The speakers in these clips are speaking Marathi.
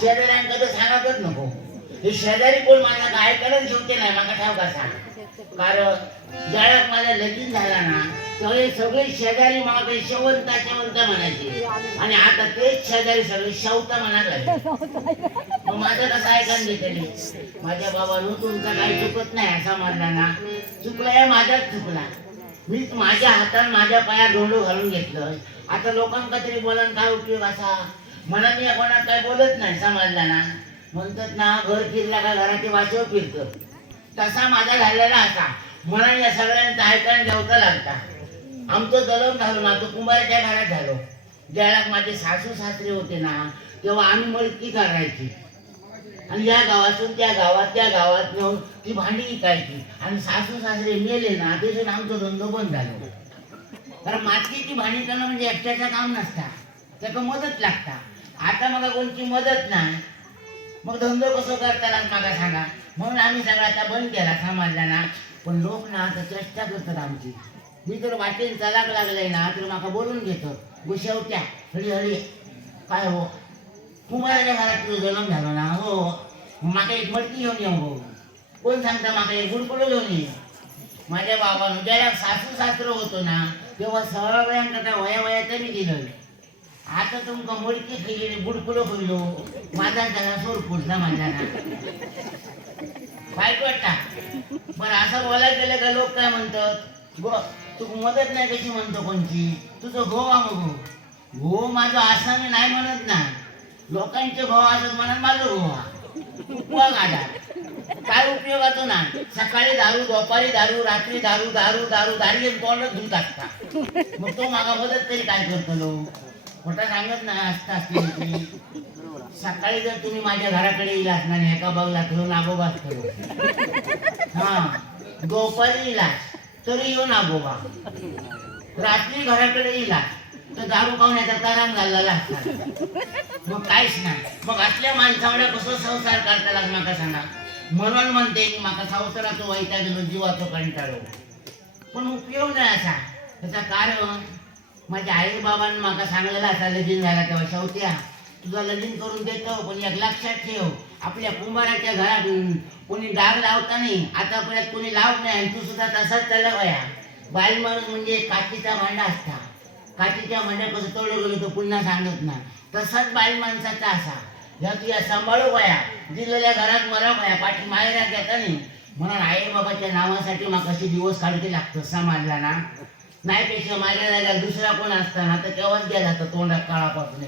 शेजाऱ्यांका तर सांगतच नको. हे शेजारी कोण माझा काय करत घेऊन नाही मला ठाव का सांग. कारण ज्यावेळेस माझा लगीन झाला ना तेव्हा सगळे शेजारी मला शेवंता शेवंता म्हणायचे आणि आता तेच शेजारी सगळे शेवता म्हणायला लागले. मग माझं कसं ऐकायला घेतली. माझ्या बाबांनो तुमचा काही चुकत नाही असा म्हणला ना. चुकला या माझाच चुकला. मी माझ्या हातात माझ्या पायात डोंडू घालून घेतलं. आता लोकांका तरी बोलून काय उपयोग असा. मला मी कोणाला काय बोलत नाही समजला ना. म्हणतात ना घर फिरला का घराची वाचव फिरत तसा माझा झालेला असा. मला या सगळ्यांचा ऐकायला जेवता लागता. आमचं दलम झालो ना तो कुंभाराच्या घरात झालो. ज्यावेळेला माझे सासू सासरे होते ना तेव्हा आम्ही मळकी करायची आणि या गावातून त्या गावात नेऊन ती भांडी विकायची आणि सासू सासरे मेले ना त्याच्यात आमचा धंदो बंद झालो. कारण मातीची भांडी करणं म्हणजे एकट्याचं काम नसता. त्याला मदत लागता. आता मला कोणची मदत नाही. मग धंदो कसं करताना मला सांगा. म्हणून आम्ही सगळं आता बंद केला समजला ना. पण लोक ना आता चेष्टा करतात आमची. मी तर वाटेल चलाक लागलाय ना तर माका बोलून घेतो गुशवत्या हळी हळी काय हो कुमाराच्या घरात तुझा जन्म झाला ना. हो माका एक मडकी घेऊन येऊ भाऊ. कोण सांगता माका एक गुडकुडं घेऊन ये. माझ्या बाबानं ज्याला सासू सासरं होतो ना तेव्हा सगळ्यांना वया वया तरी दिलं. आता तुमका मडकी खाल्ली बुडकुलो खाल्लो माझा त्याला सोर पुढचा माझा ना वाईट वाटता. बरं असं बोलायला गेलं का लोक काय म्हणतात गो तू मदत नाही कशी म्हणतो कोणची तुझं गोवा मग गो माझं असं मी नाही म्हणत ना. लोकांचे भाव असत म्हणत माझं गोवा गाडा काय उपयोगाचं ना. सकाळी दारू दुपारी दारू रात्री दारू दारू दारू दारी तोंडच धुत असता. मग तो मागा मदत तरी काय करतो लोक खोटा सांगत नाही असता असते. सकाळी जर तुम्ही माझ्या घराकडे येईल असणार एका बाजूला ठेवून आबोबा ठेवू हा दुपारी येईल तरी येऊन आबोबा. रात्री घराकडे येईल तर दारू पाहुण्याचा तारांग घाललेला असणार. मग काहीच नाही. मग असल्या माणसावड्या कसं संसार करता लाग माका सांगा. म्हणून म्हणते की माका संसाराचं वाईटा गेलो जीवाचं कंटाळो. पण उपयोग नाही असा. त्याचा कारण माझ्या आई बाबांनी माका सांगलेला असा लगीन झाला तेव्हा शेवट्या तुझा लगीन करून देतो पण एक लक्षात ठेव आपल्या कुंभाराच्या घरात कोणी डाग लावता नाही आतापर्यंत कोणी लावत नाही. आणि तू सुद्धा तसाच चालला वया. बाईल माणूस म्हणजे काचीचा भांडा असता. काचीच्या भांड्या कसं तोडलं गेलो तो पुन्हा सांगत नाही. तसाच बाईल माणसाचा असा ह्या तुझ्या सांभाळू वया दिलेल्या घरात मरा वया पाठी माहेरा घेता नाही. म्हणून आई बाबाच्या नावासाठी मग कशी दिवस काढते लागतं समाजला ना. नाही पेक्षा माझ्या जागा दुसरा कोण असताना तर केव्हाच गेला तर तोंडात काळा पासून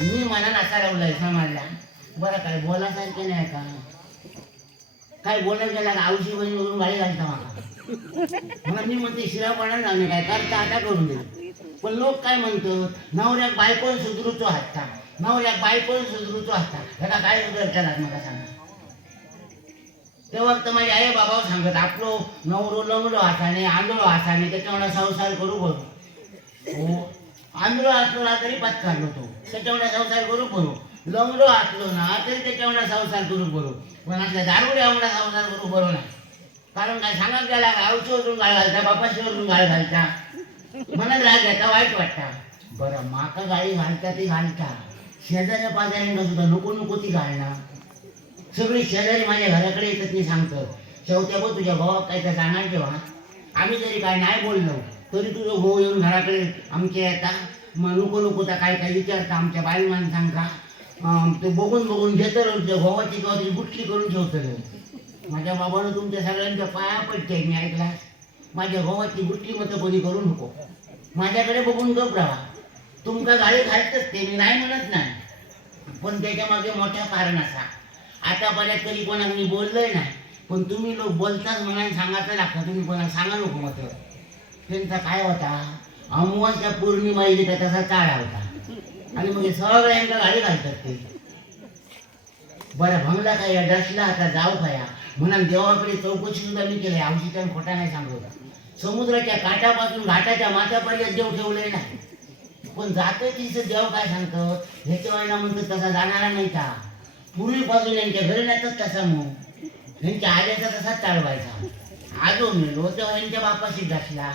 मी मनात असा रावलाय समाजला. बरं काय बोलासारखे नाही का काय बोलायला गेला का औषधी बहिणी वरून गाडी घालता मला. म्हणून मी म्हणते शिरापणा जाणे काय करता आता करून दे. पण लोक काय म्हणतात नवऱ्याक बायकोन सुधरूचो हसता नवऱ्याक बायकोन सुधरूचो हसता. ह्याला काय करतात मला सांगा. तेव्हा तर माझे आई बाबा सांगत आपलो नवरो लंगडो हाताने आंधळो हाताने त्याच्यामुळे संसार करू करू. हो आंधळो हातलो ना तरी पाच काढलो तो त्याच्यामुळे संसार करू करू. लंगडो हातलो ना तरी त्याच्यामुळे संसार करू करू. पण आपल्या दारुड्या एवढा संसार करू बरो नाही. कारण काय सांगत गेला आऊशीवरून गाळ घालता बापाशीवरून गाळ घालता म्हणत राग घेता वाईट वाटता. बरं माका गाडी घालता ती घालता शेजाऱ्या पाजाऱ्यांना सुद्धा नको नको ती घालणार. सगळी शेजारी माझ्या घराकडे येतात मी सांगतो शेवट्या बघ तुझ्या भावाक काय तर सांगायला ठेवा. आम्ही जरी काय नाही बोललो तरी तुझं भाऊ येऊन घराकडे आमच्या येतात मग नको नको तर काय काय विचारता आमच्या बाई माणसांका ते बघून बघून घेतं तुझ्या भावाची किंवा तरी गुटली करून ठेवतं. माझ्या बाबानं तुमच्या सगळ्यांच्या पाया पडते मी ऐकला. माझ्या भावाची गुटली मतं कोणी करू नको. माझ्याकडे बघून गप राहा. तुमका गाडी घालतच ते मी नाही म्हणत नाही. पण त्याच्या मागे मोठ्या कारण असा आतापर्यंत तरी कोणाला मी बोललोय नाही. पण तुम्ही लोक बोलताच म्हणाने सांगायचं लागतं. तुम्ही कोणाला सांगा नको मत. त्यांचा काय होता अमावस्या पौर्णिमा येईल का तसा चाळा होता आणि मग सगळ्यांना गाडी घालतात ते. बरं भंगला काय डसला आता जाऊ खाया म्हणून देवाकडे चौकशी सुद्धा मी केली. औषधा खोटा नाही सांगत. समुद्राच्या काठापासून घाटाच्या माथ्यापर्यंत देव ठेवलंय नाही. पण जातोय तिचं देव काय सांगतं ह्याच्या वेळेला म्हणतो तसा जाणारा नाही का. पूर्वीपासून यांच्या घरी नेतात तसा मग यांच्या आल्याचा तसाच चालवायचा. आजो मिळलो तेव्हा यांच्या बापाशी घातला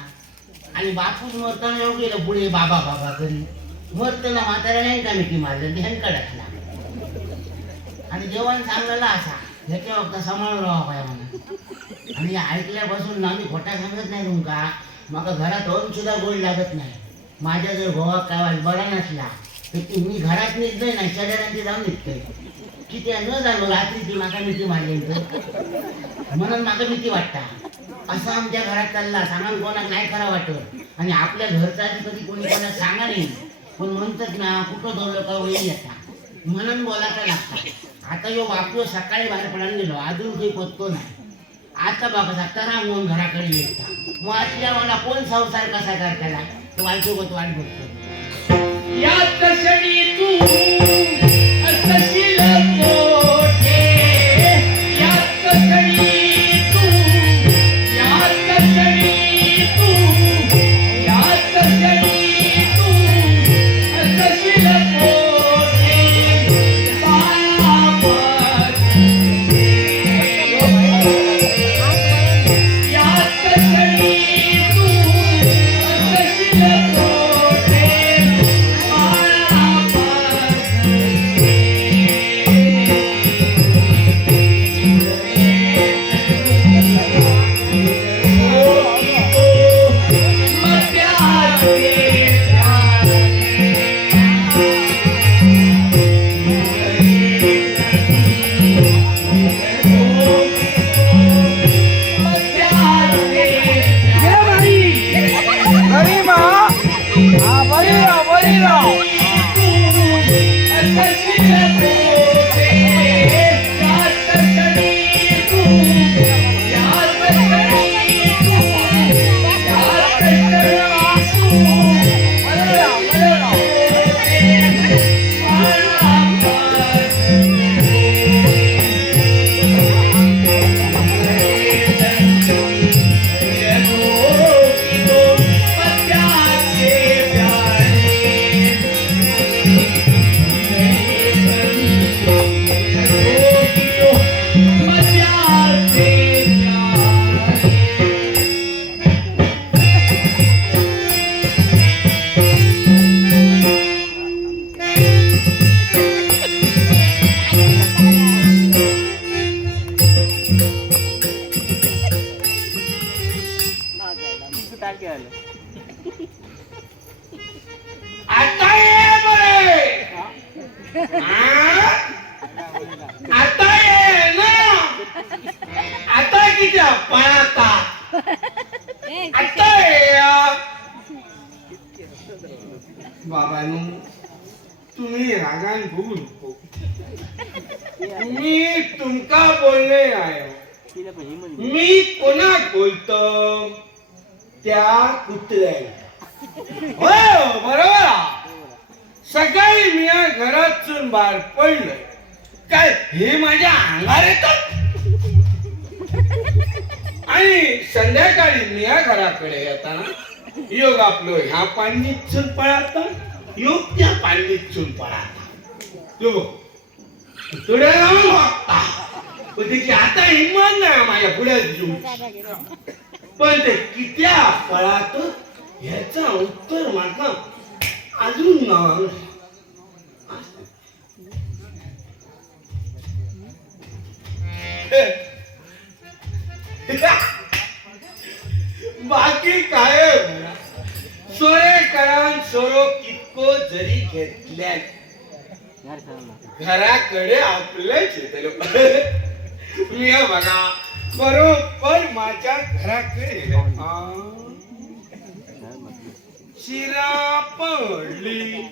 आणि बापूस मरताना येऊ गेलं पुढे बाबा बाबा करी मरताना म्हाताऱ्या ह्यांका मिठी मारलं ते ह्यांका टाकला आणि जेवण सांगलेला असा ह्याच्या वक्ता सांभाळून राहा पाय म्हणा आणि ऐकल्यापासून ना मी खोटा सांगत नाही तुमका मका घरात होऊन सुद्धा गोड लागत नाही माझ्या जर गोवा काय बरा नसला तर ती मी घरात निघतोय ना शेजाऱ्यांची जाऊन निघतोय की त्या न झालो रात्री ती माका मिठी मारली म्हणून माका मिठी वाटता असं आमच्या घरात चालला सांगा कोणाक नाही खरा वाटत आणि आपल्या घरचा कधी कोणी कोणाला सांगा नाही पण म्हणतात ना कुठं दौडलं का वेळी येता म्हणून बोलायला लागतात आता यो बापू सकाळी बाहेर पडायला गेलो अजून काही पोचतो नाही आता बघा तरा म्हणून घराकडे येता मग आतल्या मला कोण संसार कसा करताना तो वाईट वाट बघतो यात क्षणी तू असशील मोठे यात क्षणी तू यात क्षणी तू यात क्षणी तू असशील मोठे पायापासून यात क्षणी तू असशील मोठे आता ये बरे आता ये ना आता किती पळाता आता ये बाबांनो तुम्ही रागान बघू नको मी तुमका बोलले आहे मी कोणाक बोलतो त्या कुत्र्याला हो बरोबर सकाळी मी घरातून बाहेर पडलोय काय हे माझ्या अंगार येतात आणि संध्याकाळी मी घराकडे येताना योग आपलो ह्या पांडीत चून पळाता योग त्या पांडीत चून पळाता यो तुला जाऊन वागता पण त्याची आता हिंमत नाही माझ्या पुढे जीव पण ते कित्या पळात ह्याचा उत्तर माका अजून नाव बाकी काय सोरेकरान सोरो कितको जरी घेतल्या घराकडे आपलेच मी बघा बरोबर माझ्या घराकडे शिरा पडली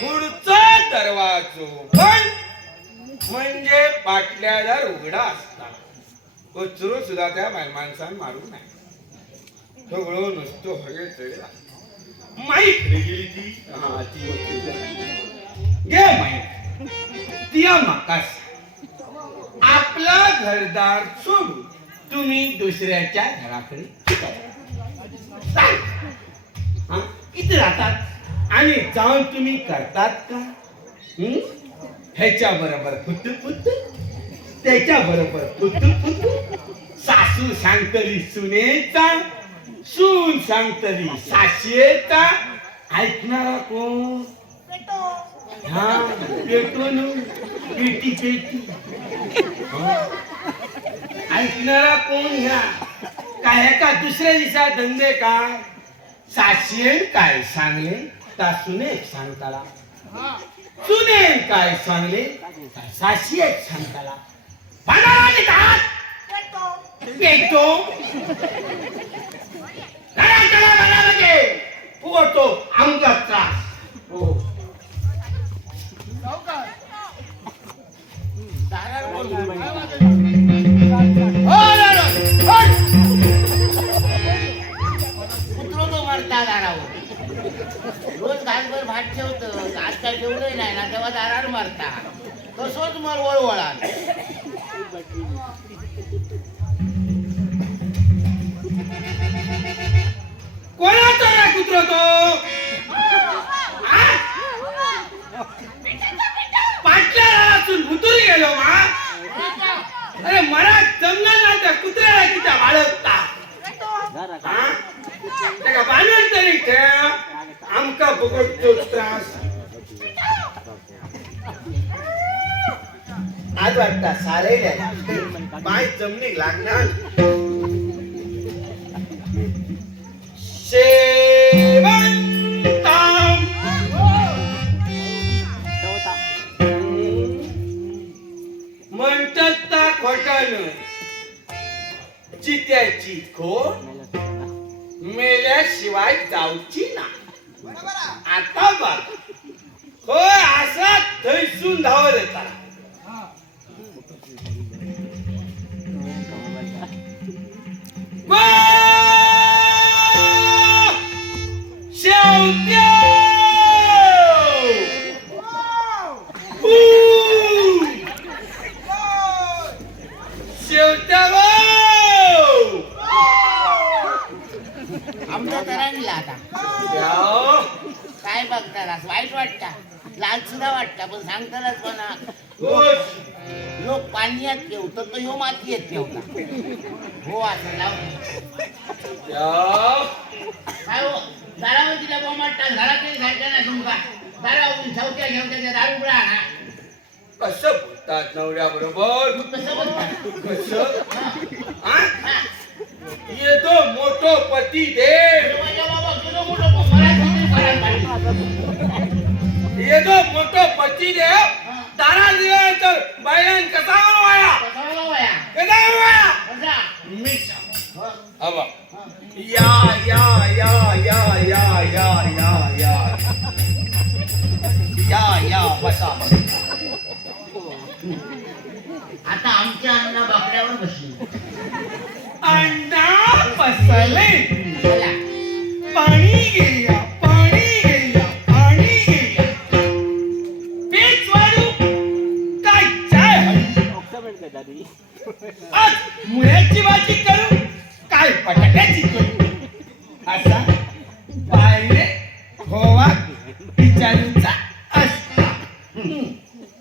पुढचा दरवाजो बंद म्हणजे पाटल्यादार उघडा असता कचरो सुद्धा त्या माणसान मारू नाही सगळं नुसतो हगे चढला माईक गेली ती घे माईक तिया माकास आपला घरदार सोडून तुम्ही दुसऱ्याच्या घराकडे किती राहतात आणि जाऊन तुम्ही करतात का ह्याच्या बरोबर फुट फुट त्याच्या बरोबर फुट फुट सासू सांगतली सुनेचा सून सांगतली साशेचा ऐकणारा कोण? हा पेटवून पेटी पेटी ऐकणारा कोण? ह्या काय का दुसऱ्या दिवसा धंदे काय साशियन काय सांगले तासुने सांगताला सुने काय सांगले साशी एक सांगताला भांडाराने तात पेटो घराकडे घरामध्ये फुगतो आमचा त्रास हो कुत्रो तो मरता दारावर रोज घासभर भात ठेवत आज काय ठेवलंय नाही ना तेव्हा दारावर मारता तसोच मर वळवळा कोणाचा रे कुत्रो तो पाटल्यातून भुतुरी गेलो मा अरे मला जंगल ना त्या कुत्र्याला किती वाळवता त्याला बांधून तरी ठेव आमका बघतो त्रास आज वाटता सारेल्या पाय जमनी लागणार शेवंताम म्हणतात खोटानं चित्याची खोट मेल्याशिवाय जाऊची ना आता बघ होय असा थैसून धावत येता शेवट्या शेवट्या आमचा तरांगला आता काय बघताला वाईट वाटता लाल सुद्धा वाटता पण सांगतालाच म्हणा लोक पाण्यात ठेवतात तर ह्यो मातीयेत ठेवता हो असं लाव काय हो दारावर तिला बोमाटता झाला काही सारख्या ना तुमका दारावरून छवट्या घेवट्या दारू उघडा ना कसं बोलतात नवऱ्या बरोबर तू कसं बोलता कसं येतो मोठो पती देव बाबा तुझं मोठं मराठी करायला येतो मोठो पती देव दारा दिल्यानंतर बायलान कसा वाया कसा वाया मी हवा या या या या या या या या या या बसा आता आमच्या अण्णा बाकड्यावर बसली अण्णा बसले चला पाणी गेल्या पाणी गेल्या पाणी गेल्या पेच वाढू काय चाय हळू आज मुळ्याची भाजी करू काय बटाट्याची करू असा बायले गोवा बिचारूचा असता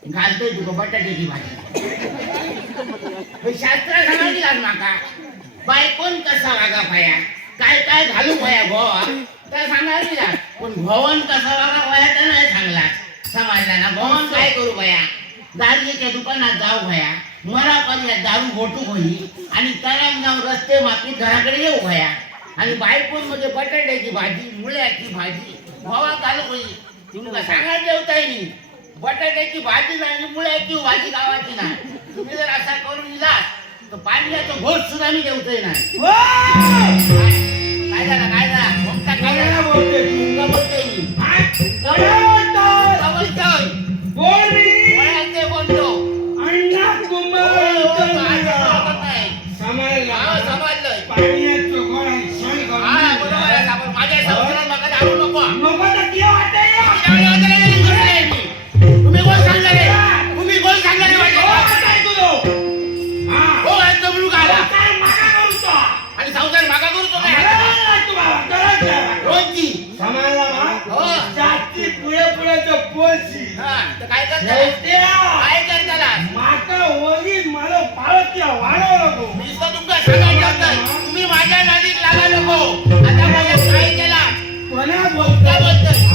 घालतोय तुका बटाट्याची भाजी शास्त्र सांगायची लाग माका बायकोन कसा वागा पाया काय काय घालू पाया गोवा त्या सांगायची लाग पण भवन कसा वागा पाया त्या नाही सांगला समजला ना भवन काय करू पाया दारूच्या दुकानात जाऊ भया मरा पर्यंत दारू घोटू होई आणि तरांग जाऊन रस्ते मातीत घराकडे येऊ भया आणि बायकोन मध्ये बटाट्याची भाजी मुळ्याची भाजी भवा घालू होई तुमका सांगायला जेवताय मी बटाट्याची भाजी नाही मुळ्याची भाजी गावाची नाही तुम्ही जर असा करून दिला तर पाण्याचं घोट सुद्धा मी जेवतोय नाही काय झालं काय झाला मोठा काय झाला बोलतोय तुमका बोलतोय मी बोलतोय बोलतो अण्णा कुंभार समजलोय पाण्याचं गोळा सण हा बरोबर आहे आपण माझ्या संसारात मका दारू नको नको तर ती वाटेल तुम्ही कोण सांगणार आहे तुम्ही कोण सांगणार आहे हो एकदम मुलूक आला आणि संसार मागा करतो काय रोजची हो जास्ती पुढे पुढे पोलची हा तर काय करताला माता ओली मला पाळत वाढव नको मी तर तुमका सांगायला तुम्ही माझ्या नादीत लागा नको आता माझ्या काय केला कोणा बोलता बोलतोय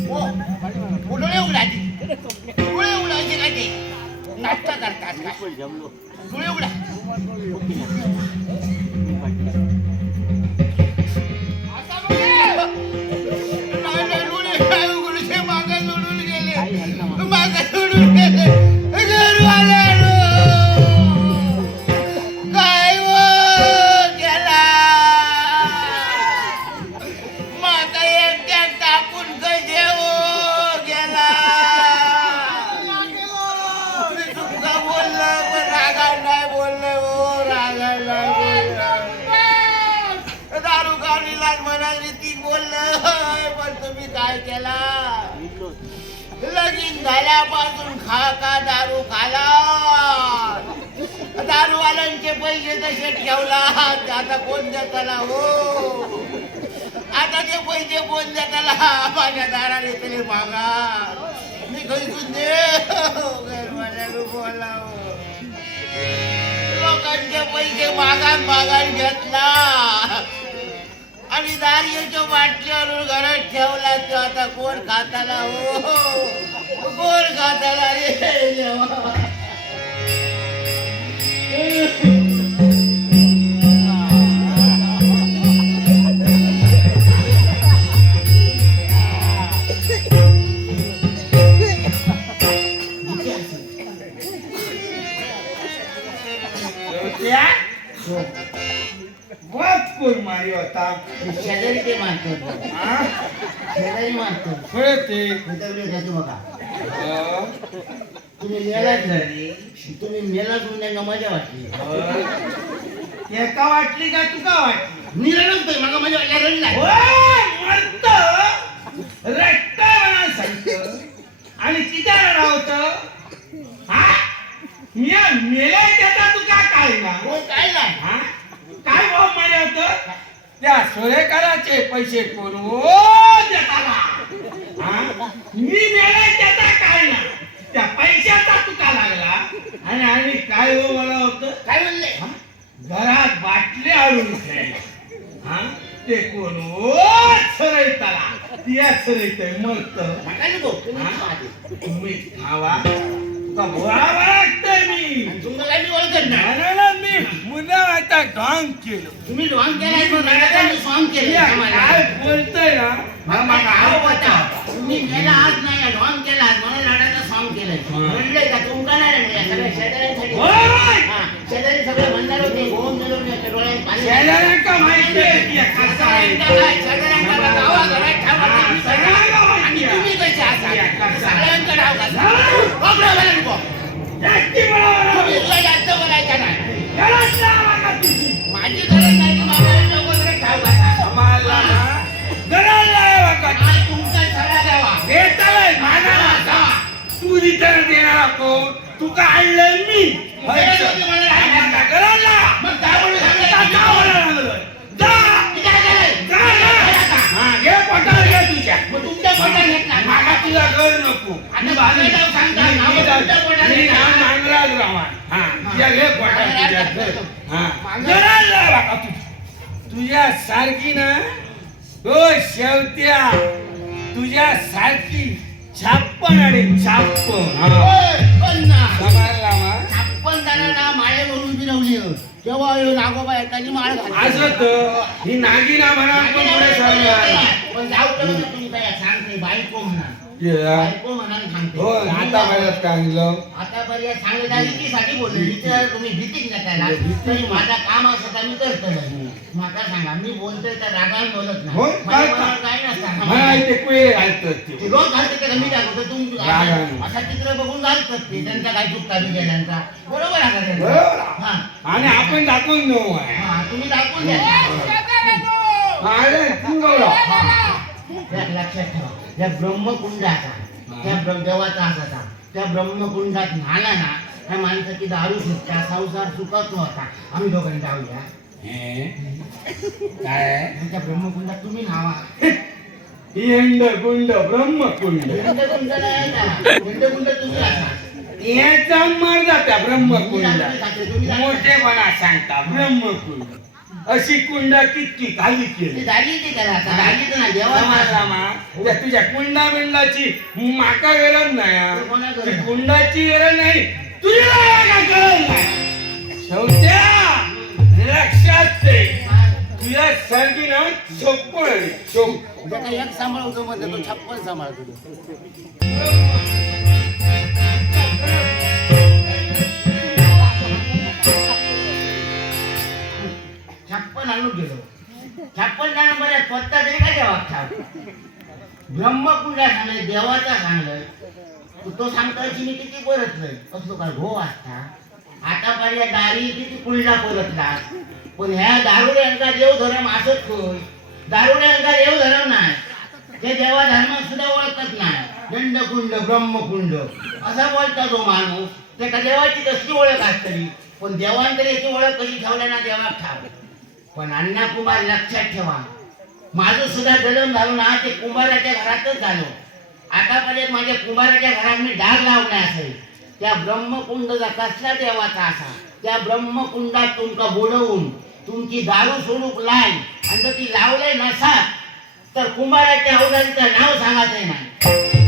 डोळे उघडा डोळे उघडायचे काय ते नाटक करतात काय डोळे उघडा लगीन झाल्यापासून खा का दारू खाला दारूवाल्यांचे पैसे तसे ठेवला आता कोण देताला हो आता ते पैसे कोण देताला माझ्या दाराने तरी मागा मी खैसून दे बोला लोकांचे पैसे मागान मागान घेतला आणि दारूच्या बाटलीवर घरात ठेवला तो आता कोण खाताला हो कोण खाताला रे देवा कोण मारी होता शेजारी ते मारतो शेजारी मारतो तू बघा तुम्ही मेलाच झाली तुम्ही मेलाच होऊन त्यांना मजा वाटली एका वाटली का तुका वाटली मी रडतोय मग मजा वाटल्या रडला रट्ट म्हणा सांगत आणि किती रडावत हा मेला त्याचा तुका काय ना काय नाही हा काय भाव मारे होत त्या सोरेकराचे पैसे कोण देताला मी मेला त्याचा काय ना त्या पैशाचा तुका लागला आणि काय हो मला होत काय म्हणले घरात बाटली आणून खेळला ते कोण सरळताला त्या सरळत मरत तुम्ही खावा वाटतंय मी तुम्हाला मी ओळखत नाही मी मुलं आता ढॉंग केलं तुम्ही ढॉंग केलाय पण रडायला सॉंग केलं काय बोलतोय ना तुम्ही मेला आज नाही ढॉंग केला मला रडायला सॉंग केलंय म्हणलंय का तुमका नाही रडले सगळ्या शेजाऱ्यांसाठी शेजारी सगळे म्हणणार होते होम मिळवून डोळ्यात पाणी शेजाऱ्यांका माहिती शेजाऱ्यांका गावाघरात ठेवा आणि तुम्ही कसे असाल सगळ्यांकडे डाव कसा जास्त बोलायचा नाही माझी गरज नाही तुमचा सगळा द्यावा तू रिटर्न देणार कोण तू काय आणलंय मी तुमच्या पोटात घेतला मागा तुला घर नको तुझ्या सारखी ना हो शेवट्या तुझ्या सारखी 56 आणि 56 जणांना माळे म्हणून फिरवली तेव्हा नागोबा येताना माळ असत ही नागिना म्हणा पण जाऊ तुम्ही काय सांगते बायको म्हणा बायको म्हणा सांगते हो आता पर्यंत सांगितलं आतापर्यंत सांगितलं भीतीसाठी बोलले तुम्ही भीतीच नकायला तरी माझा काम असं मी करतो मला सांगा मी बोलतोय तर रागाने बोलत नाही काय नसतं रोज घालते ते मी दाखवतो तुम्ही असा चित्र बघून घालतात ते त्यांचा काय चुकता बिचाऱ्यांचा बरोबर आहे आणि आपण दाखवून देऊ तुम्ही दाखवून द्या लक्षात ठेवा त्या ब्रह्मकुंडाचा त्या देवाचा असाचा त्या ब्रह्मकुंडात न्हाला ना त्या माणसाची दारू सुटता संसार सुखत नव्हता आम्ही दोघांनी जाऊया काय त्या ब्रह्मकुंडात तुम्ही न्हावा हिंडकुंड ब्रह्मकुंड हिंडकुंड तुम्ही असा याचा मर जात्या ब्रह्मकुंड मोठेपणा सांगता ब्रह्मकुंड अशी कुंडा कितकी खाली ती केली झाली ती त्याला आता झाली तर ना देवा त्या तुझ्या कुंडा बिंडाची माका गरज नाही हा. तू कोणा गरज ती नाही? कुंडाची गरज नाही तुझ्या काय गरज नाही शेवट्या लक्षात दे तुझ्या सारखी ना सोपं सोप एक सांभाळतो मध्ये तो छप्पन सांभाळतो छप्पन आणून गेलो 56 जण बरे पत्ता तरी काय देवा ब्रह्मकुंडा सांगलंय देवाचा सांगलंय तो सांगता मी किती परतलंय असलो काय घो असता आता पाहिजे दारी किती कुंडा परतला पण ह्या दारुड्यांचा देव धर्म असत होय दारुड्यांचा देव धर्म नाही ते देवा धर्म सुद्धा ओळखत नाही दंडकुंड ब्रह्मकुंड असा बोलता जो माणूस त्याच्या देवाची कसली ओळख असतली पण देवांतरी याची ओळख कशी ठेवल्या ना देवा ठाव पण अण्णा कुमार लक्षात ठेवा माझं सुद्धा जन्म झालो ना ते कुंभाराच्या घरातच झालो आतापर्यंत माझ्या कुंभाराच्या घरात मी डाग लावला असेल त्या ब्रह्मकुंडचा कसला देवाचा असा त्या ब्रह्मकुंडात तुमका बुडवून तुमची दारू सोडूक लाय आणि जर ती लावलंय नसा तर कुंभाराच्या अवजारीचं नाव सांगायचं नाही